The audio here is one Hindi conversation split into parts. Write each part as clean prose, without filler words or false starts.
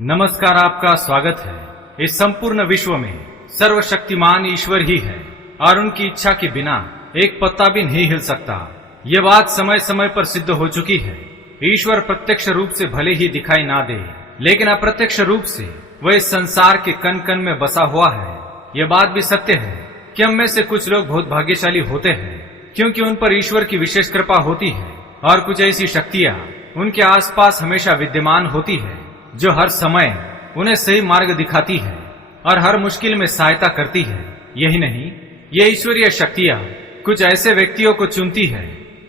नमस्कार, आपका स्वागत है। इस संपूर्ण विश्व में सर्वशक्तिमान ईश्वर ही है और उनकी इच्छा के बिना एक पत्ता भी नहीं हिल सकता। ये बात समय समय पर सिद्ध हो चुकी है। ईश्वर प्रत्यक्ष रूप से भले ही दिखाई ना दे, लेकिन अप्रत्यक्ष रूप से वह इस संसार के कण कण में बसा हुआ है। यह बात भी सत्य है कि हम में से कुछ लोग बहुत भाग्यशाली होते हैं, क्योंकि उन पर ईश्वर की विशेष कृपा होती है और कुछ ऐसी शक्तियां उनके आसपास हमेशा विद्यमान होती है जो हर समय उन्हें सही मार्ग दिखाती है और हर मुश्किल में सहायता करती है। यही नहीं, ये ईश्वरीय शक्तियां कुछ ऐसे व्यक्तियों को चुनती है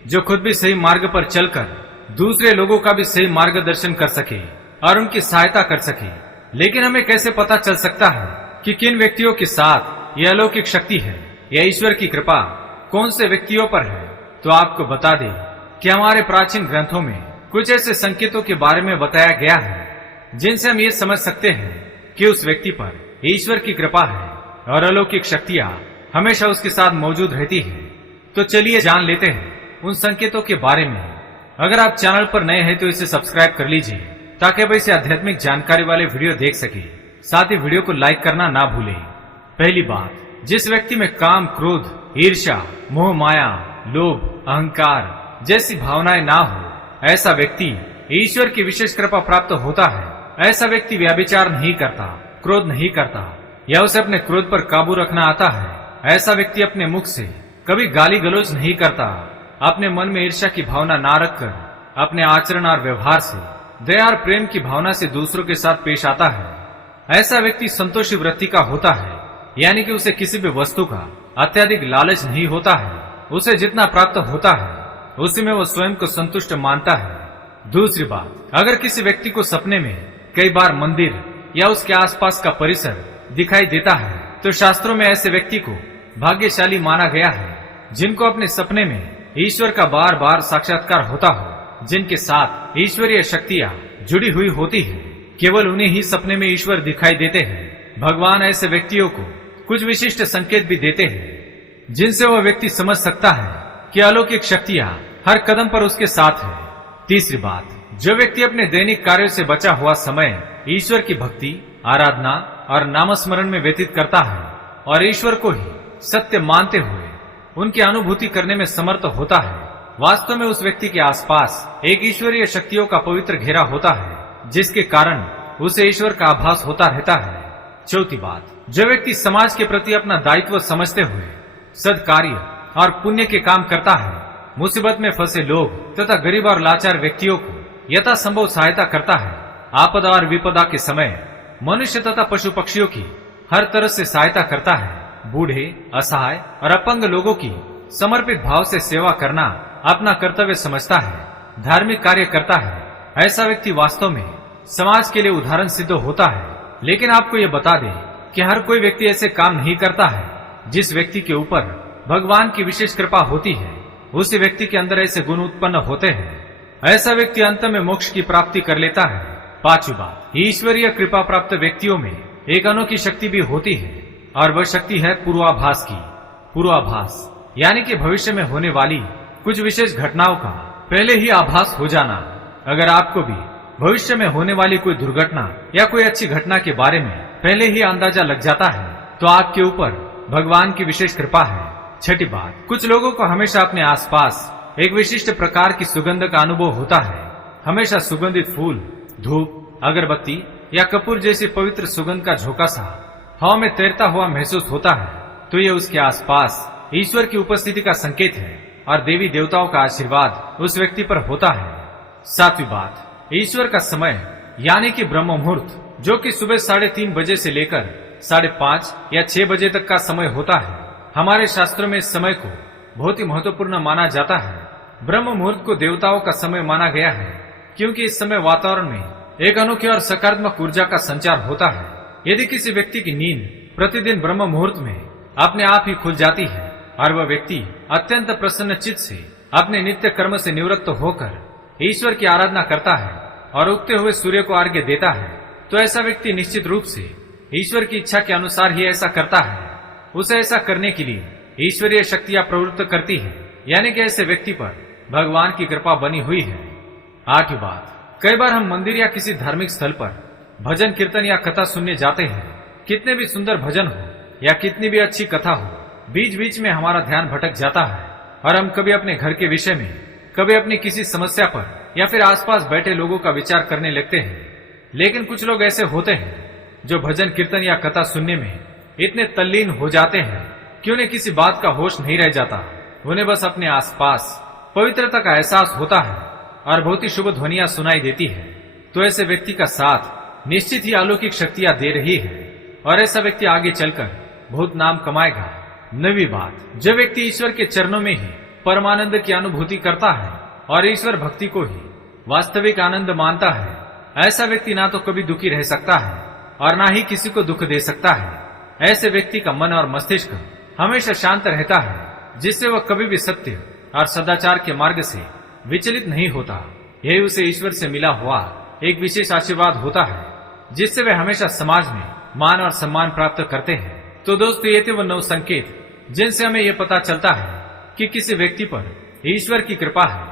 जो खुद भी सही मार्ग पर चलकर दूसरे लोगों का भी सही मार्गदर्शन कर सके और उनकी सहायता कर सके। लेकिन हमें कैसे पता चल सकता है कि किन व्यक्तियों के साथ यह अलौकिक शक्ति है या ईश्वर की कृपा कौन से व्यक्तियों पर है? तो आपको बता दें कि हमारे प्राचीन ग्रंथों में कुछ ऐसे संकेतों के बारे में बताया गया है जिनसे हम ये समझ सकते हैं कि उस व्यक्ति पर ईश्वर की कृपा है और अलौकिक शक्तियां हमेशा उसके साथ मौजूद रहती है। तो चलिए जान लेते हैं उन संकेतों के बारे में। अगर आप चैनल पर नए हैं तो इसे सब्सक्राइब कर लीजिए ताकि आप ऐसे आध्यात्मिक जानकारी वाले वीडियो देख सके। साथ ही वीडियो को लाइक करना ना भूलें। पहली बात, जिस व्यक्ति में काम, क्रोध, ईर्ष्या, मोह, माया, लोभ, अहंकार जैसी भावनाएं ना हो, ऐसा व्यक्ति ईश्वर की विशेष कृपा प्राप्त होता है। ऐसा व्यक्ति व्यभिचार नहीं करता, क्रोध नहीं करता या उसे अपने क्रोध पर काबू रखना आता है। ऐसा व्यक्ति अपने मुख से कभी गाली गलौज नहीं करता। अपने मन में ईर्ष्या की भावना ना रखकर अपने आचरण और व्यवहार से दया और प्रेम की भावना से दूसरों के साथ पेश आता है। ऐसा व्यक्ति संतोषी वृत्ति का होता है, यानी कि उसे किसी भी वस्तु का अत्यधिक लालच नहीं होता है। उसे जितना प्राप्त होता है उसी में वो स्वयं को संतुष्ट मानता है। दूसरी बात, अगर किसी व्यक्ति को सपने में कई बार मंदिर या उसके आसपास का परिसर दिखाई देता है तो शास्त्रों में ऐसे व्यक्ति को भाग्यशाली माना गया है जिनको अपने सपने में ईश्वर का बार बार साक्षात्कार होता हो, जिनके साथ ईश्वरीय शक्तियां जुड़ी हुई होती है। केवल उन्हें ही सपने में ईश्वर दिखाई देते हैं। भगवान ऐसे व्यक्तियों को कुछ विशिष्ट संकेत भी देते हैं जिनसे वह व्यक्ति समझ सकता है कि अलौकिक शक्तियां हर कदम पर उसके साथ है। तीसरी बात, जो व्यक्ति अपने दैनिक कार्यों से बचा हुआ समय ईश्वर की भक्ति, आराधना और नामस्मरण में व्यतीत करता है और ईश्वर को ही सत्य मानते हुए उनकी अनुभूति करने में समर्थ होता है, वास्तव में उस व्यक्ति के आसपास एक ईश्वरीय शक्तियों का पवित्र घेरा होता है जिसके कारण उसे ईश्वर का आभास होता रहता है। चौथी बात, जो व्यक्ति समाज के प्रति अपना दायित्व समझते हुए सद्कार्य और पुण्य के काम करता है, मुसीबत में फंसे लोग तथा गरीब और लाचार व्यक्तियों को यथासंभव सहायता करता है, आपदा और विपदा के समय मनुष्य तथा पशु पक्षियों की हर तरह से सहायता करता है, बूढ़े, असहाय और अपंग लोगों की समर्पित भाव से सेवा करना अपना कर्तव्य समझता है, धार्मिक कार्य करता है। ऐसा व्यक्ति वास्तव में समाज के लिए उदाहरण सिद्ध होता है। लेकिन आपको ये बता दें कि हर कोई व्यक्ति ऐसे काम नहीं करता है। जिस व्यक्ति के ऊपर भगवान की विशेष कृपा होती है उसी व्यक्ति के अंदर ऐसे गुण उत्पन्न होते हैं। ऐसा व्यक्ति अंत में मोक्ष की प्राप्ति कर लेता है। पांचवी बात, ईश्वरीय कृपा प्राप्त व्यक्तियों में एक अनोखी शक्ति भी होती है और वह शक्ति है पूर्वाभास की। पूर्वाभास यानी कि भविष्य में होने वाली कुछ विशेष घटनाओं का पहले ही आभास हो जाना। अगर आपको भी भविष्य में होने वाली कोई दुर्घटना या कोई अच्छी घटना के बारे में पहले ही अंदाजा लग जाता है तो आपके ऊपर भगवान की विशेष कृपा है। छठी बात, कुछ लोगों को हमेशा अपने आसपास एक विशिष्ट प्रकार की सुगंध का अनुभव होता है। हमेशा सुगंधित फूल, धूप, अगरबत्ती या कपूर जैसी पवित्र सुगंध का झोंका सा हवा में तैरता हुआ महसूस होता है तो ये उसके आसपास ईश्वर की उपस्थिति का संकेत है और देवी देवताओं का आशीर्वाद उस व्यक्ति पर होता है। सातवीं बात, ईश्वर का समय यानी कि ब्रह्म मुहूर्त, जो कि सुबह 3:30 बजे से लेकर 5:30 या 6 बजे तक का समय होता है, हमारे शास्त्रों में इस समय को बहुत ही महत्वपूर्ण माना जाता है। ब्रह्म मुहूर्त को देवताओं का समय माना गया है क्योंकि इस समय वातावरण में एक अनोखी और सकारात्मक ऊर्जा का संचार होता है। यदि किसी व्यक्ति की नींद प्रतिदिन ब्रह्म मुहूर्त में अपने आप ही खुल जाती है और वह व्यक्ति अत्यंत प्रसन्न चित्त से अपने नित्य कर्म से निवृत्त होकर ईश्वर की आराधना करता है और उगते हुए सूर्य को अर्घ्य देता है, तो ऐसा व्यक्ति निश्चित रूप से ईश्वर की इच्छा के अनुसार ही ऐसा करता है। उसे ऐसा करने के लिए ईश्वरीय शक्तियां प्रवृत्त करती है, यानी कि ऐसे व्यक्ति पर भगवान की कृपा बनी हुई है। आठवीं बात, कई बार हम मंदिर या किसी धार्मिक स्थल पर भजन कीर्तन या कथा सुनने जाते हैं, कितने भी सुंदर भजन हो या कितनी भी अच्छी कथा हो, बीच बीच में हमारा ध्यान भटक जाता है और हम कभी अपने घर के विषय में, कभी अपनी किसी समस्या पर या फिर आसपास बैठे लोगों का विचार करने लगते हैं। लेकिन कुछ लोग ऐसे होते हैं जो भजन कीर्तन या कथा सुनने में इतने तल्लीन हो जाते हैं कि उन्हें किसी बात का होश नहीं रह जाता। उन्हें बस अपने आसपास पवित्रता का एहसास होता है और बहुत ही शुभ ध्वनियां सुनाई देती है। तो ऐसे व्यक्ति का साथ निश्चित ही अलौकिक शक्तियां दे रही है और ऐसा व्यक्ति आगे चलकर बहुत नाम कमाएगा। नवी बात, जो व्यक्ति ईश्वर के चरणों में ही परमानंद की अनुभूति करता है और ईश्वर भक्ति को ही वास्तविक आनंद मानता है, ऐसा व्यक्ति ना तो कभी दुखी रह सकता है और ना ही किसी को दुख दे सकता है। ऐसे व्यक्ति का मन और मस्तिष्क हमेशा शांत रहता है, जिससे वह कभी भी सत्य और सदाचार के मार्ग से विचलित नहीं होता। यही उसे ईश्वर से मिला हुआ एक विशेष आशीर्वाद होता है, जिससे वे हमेशा समाज में मान और सम्मान प्राप्त करते हैं। तो दोस्तों, ये थे वो 9 संकेत जिनसे हमें यह पता चलता है कि किसी व्यक्ति पर ईश्वर की कृपा है।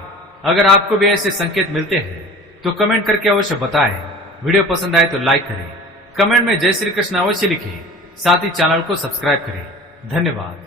अगर आपको भी ऐसे संकेत मिलते हैं तो कमेंट करके अवश्य बताएं। वीडियो पसंद आए तो लाइक करें, कमेंट में जय श्री कृष्ण अवश्य लिखें, साथ ही चैनल को सब्सक्राइब करें। धन्यवाद।